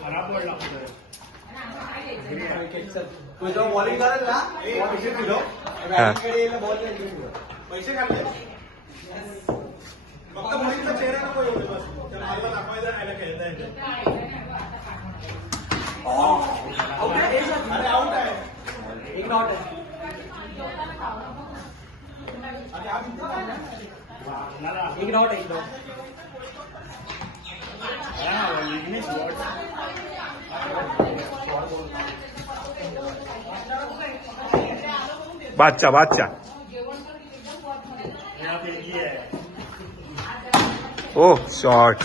खराब पडला तुझं बॉलिंग करेल ना पैसे काढले फक्त बॉलिंगचा चेहरा नको एवढे बस मला दाखवायचा नाही खेळता येते अरे आउट आहे एक नॉट आहे एक नॉट बादशाह बादशाह ओ शॉट